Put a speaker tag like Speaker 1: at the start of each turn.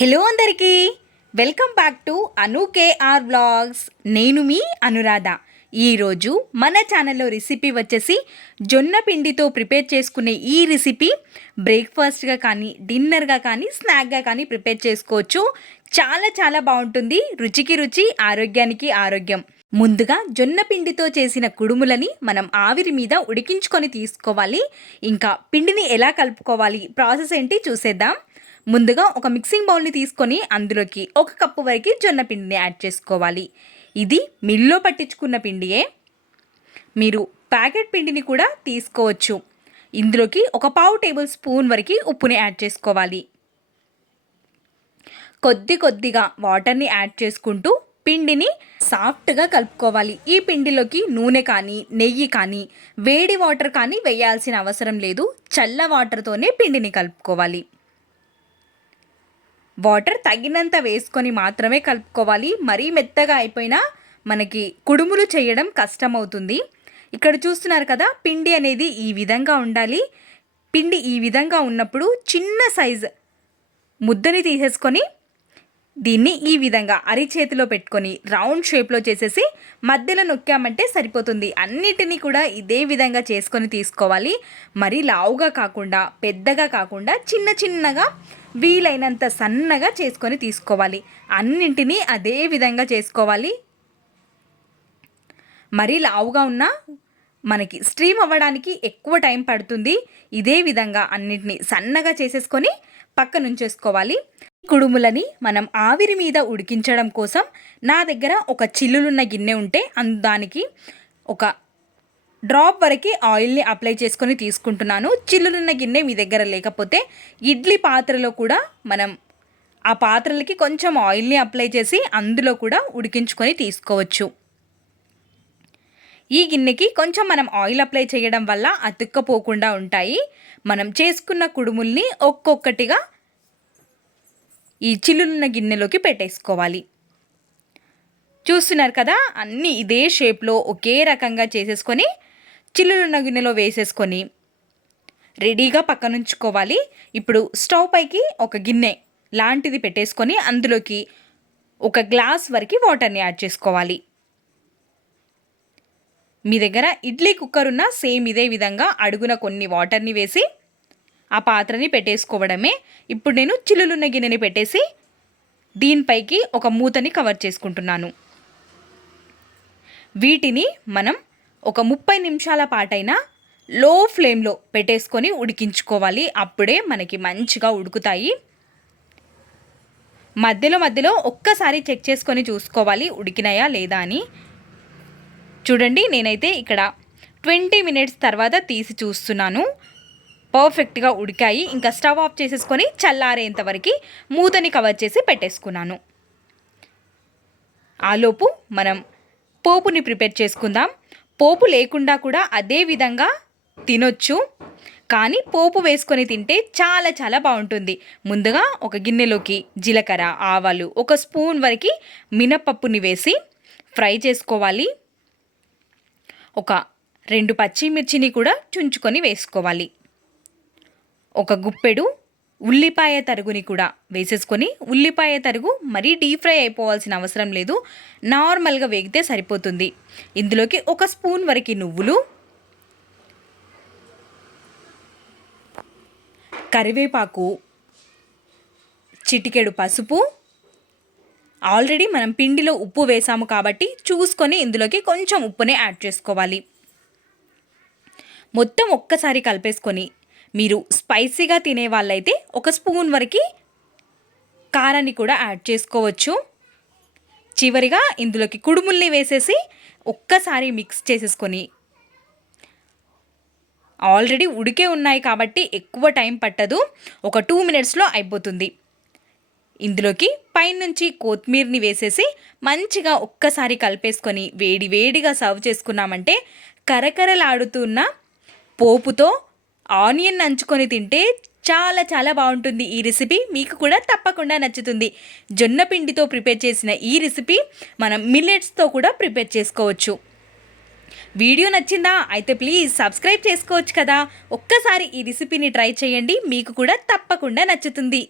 Speaker 1: Hello అందరికీ. Welcome back to Anu K R blogs. నేను మీ అనురాధ. ఈరోజు మన ఛానల్లో రెసిపీ వచ్చేసి జొన్న పిండితో ప్రిపేర్ చేసుకునే ఈ రెసిపీ. బ్రేక్ఫాస్ట్గా కానీ డిన్నర్గా కానీ స్నాక్గా కానీ ప్రిపేర్ చేసుకోవచ్చు. చాలా చాలా బాగుంటుంది. రుచికి రుచి ఆరోగ్యానికి ఆరోగ్యం. ముందుగా జొన్న పిండితో చేసిన కుడుములని మనం ఆవిరి మీద ఉడికించుకొని తీసుకోవాలి. ఇంకా పిండిని ఎలా కలుపుకోవాలి ప్రాసెస్ ఏంటి చూసేద్దాం. ముందుగా ఒక మిక్సింగ్ బౌల్ని తీసుకొని అందులోకి ఒక కప్పు వరకు జొన్న పిండిని యాడ్ చేసుకోవాలి. ఇది మిల్లో పట్టించుకున్న పిండియే. మీరు ప్యాకెట్ పిండిని కూడా తీసుకోవచ్చు. ఇందులోకి ఒక పావు టేబుల్ స్పూన్ వరకు ఉప్పుని యాడ్ చేసుకోవాలి. కొద్ది కొద్దిగా వాటర్ని యాడ్ చేసుకుంటూ పిండిని సాఫ్ట్గా కలుపుకోవాలి. ఈ పిండిలోకి నూనె కానీ నెయ్యి కానీ వేడి వాటర్ కానీ వేయాల్సిన అవసరం లేదు. చల్ల వాటర్తోనే పిండిని కలుపుకోవాలి. వాటర్ తగినంత వేసుకొని మాత్రమే కలుపుకోవాలి. మరీ మెత్తగా అయిపోయినా మనకి కుడుములు చేయడం కష్టమవుతుంది. ఇక్కడ చూస్తున్నారు కదా పిండి అనేది ఈ విధంగా ఉండాలి. పిండి ఈ విధంగా ఉన్నప్పుడు చిన్న సైజ్ ముద్దని తీసేసుకొని దీన్ని ఈ విధంగా అరిచేతిలో పెట్టుకొని రౌండ్ షేప్లో చేసేసి మధ్యలో నొక్కామంటే సరిపోతుంది. అన్నిటినీ కూడా ఇదే విధంగా చేసుకొని తీసుకోవాలి. మరీ లావుగా కాకుండా పెద్దగా కాకుండా చిన్న చిన్నగా వీలైనంత సన్నగా చేసుకొని తీసుకోవాలి. అన్నింటినీ అదే విధంగా చేసుకోవాలి. మరీ లావుగా ఉన్న మనకి స్ట్రీమ్ అవ్వడానికి ఎక్కువ టైం పడుతుంది. ఇదే విధంగా అన్నిటిని సన్నగా చేసేసుకొని పక్క నుంచేసుకోవాలి కుడుములని మనం ఆవిరి మీద ఉడికించడం కోసం నా దగ్గర ఒక చిల్లులున్న గిన్నె ఉంటే దానికి ఒక డ్రాప్ వరకు ఆయిల్ని అప్లై చేసుకొని తీసుకుంటున్నాను. చిల్లులున్న గిన్నె మీ దగ్గర లేకపోతే ఇడ్లీ పాత్రలో కూడా మనం ఆ పాత్రలకి కొంచెం ఆయిల్ని అప్లై చేసి అందులో కూడా ఉడికించుకొని తీసుకోవచ్చు. ఈ గిన్నెకి కొంచెం మనం ఆయిల్ అప్లై చేయడం వల్ల అతుక్కపోకుండా ఉంటాయి. మనం చేసుకున్న కుడుముల్ని ఒక్కొక్కటిగా ఈ చిల్లులున్న గిన్నెలోకి పెట్టేసుకోవాలి. చూస్తున్నారు కదా అన్నీ ఇదే షేప్లో ఒకే రకంగా చేసేసుకొని చిల్లులున్న గిన్నెలో వేసేసుకొని రెడీగా పక్కనుంచుకోవాలి. ఇప్పుడు స్టవ్ పైకి ఒక గిన్నె లాంటిది పెట్టేసుకొని అందులోకి ఒక గ్లాస్ వరకు వాటర్ని యాడ్ చేసుకోవాలి. మీ దగ్గర ఇడ్లీ కుక్కర్ ఉన్న సేమ్ ఇదే విధంగా అడుగున కొన్ని వాటర్ని వేసి ఆ పాత్రని పెట్టేసుకోవడమే. ఇప్పుడు నేను చిల్లులున్న గిన్నెని పెట్టేసి దీనిపైకి ఒక మూతని కవర్ చేసుకుంటున్నాను. వీటిని మనం ఒక ముప్పై నిమిషాల పాటైనా లో ఫ్లేమ్లో పెట్టేసుకొని ఉడికించుకోవాలి. అప్పుడే మనకి మంచిగా ఉడుకుతాయి. మధ్యలో మధ్యలో ఒక్కసారి చెక్ చేసుకొని చూసుకోవాలి ఉడికినాయా లేదా అని. చూడండి నేనైతే ఇక్కడ ట్వంటీ మినిట్స్ తర్వాత తీసి చూస్తున్నాను. పర్ఫెక్ట్గా ఉడికాయి. ఇంకా స్టవ్ ఆఫ్ చేసేసుకొని చల్లారేంత వరకు మూతని కవర్ చేసి పెట్టేసుకున్నాను. ఆలోపు మనం పోపుని ప్రిపేర్ చేసుకుందాం. పోపు లేకుండా కూడా అదే విధంగా తినొచ్చు. కానీ పోపు వేసుకొని తింటే చాలా చాలా బాగుంటుంది. ముందుగా ఒక గిన్నెలోకి జీలకర్ర ఆవాలు ఒక స్పూన్ వరకు మినపప్పుని వేసి ఫ్రై చేసుకోవాలి. ఒక రెండు పచ్చిమిర్చిని కూడా చుంచుకొని వేసుకోవాలి. ఒక గుప్పెడు ఉల్లిపాయ తరుగుని కూడా వేసేసుకొని ఉల్లిపాయ తరుగు మరీ డీప్ ఫ్రై అయిపోవాల్సిన అవసరం లేదు. నార్మల్గా వేగితే సరిపోతుంది. ఇందులోకి ఒక స్పూన్ వరకు నువ్వులు కరివేపాకు చిటికెడు పసుపు ఆల్రెడీ మనం పిండిలో ఉప్పు వేసాము కాబట్టి చూసుకొని ఇందులోకి కొంచెం ఉప్పునే యాడ్ చేసుకోవాలి. మొత్తం ఒక్కసారి కలిపేసుకొని మీరు స్పైసీగా తినే వాళ్ళైతే ఒక స్పూన్ వరకు కారాన్ని కూడా యాడ్ చేసుకోవచ్చు. చివరిగా ఇందులోకి కుడుముల్ని వేసేసి ఒక్కసారి మిక్స్ చేసేసుకొని ఆల్రెడీ ఉడికే ఉన్నాయి కాబట్టి ఎక్కువ టైం పట్టదు. ఒక టూ మినిట్స్లో అయిపోతుంది. ఇందులోకి పైనుంచి కొత్తిమీరని వేసేసి మంచిగా ఒక్కసారి కలిపేసుకొని వేడి వేడిగా సర్వ్ చేసుకున్నామంటే కరకరలాడుతున్న పోపుతో ఆనియన్ నంచుకొని తింటే చాలా చాలా బాగుంటుంది ఈ రెసిపీ. మీకు కూడా తప్పకుండా నచ్చుతుంది. జొన్న పిండితో ప్రిపేర్ చేసిన ఈ రెసిపీ మనం మిల్లెట్స్తో కూడా ప్రిపేర్ చేసుకోవచ్చు. వీడియో నచ్చిందా? అయితే ప్లీజ్ సబ్స్క్రైబ్ చేసుకోవచ్చు కదా. ఒక్కసారి ఈ రెసిపీని ట్రై చేయండి. మీకు కూడా తప్పకుండా నచ్చుతుంది.